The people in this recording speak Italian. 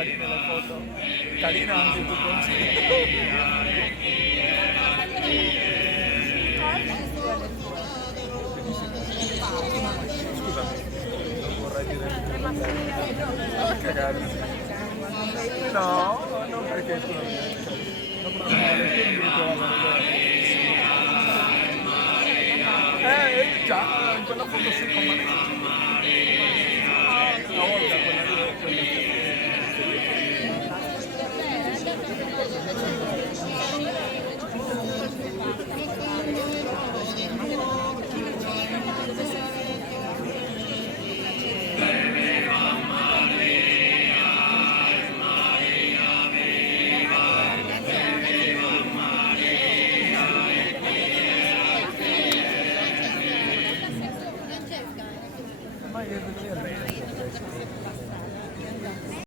Carine le foto, carina anche tu consigli. Scusami, non vorrei dire a cagare. No, non perché scusami. Non già, in quella foto sì, con me.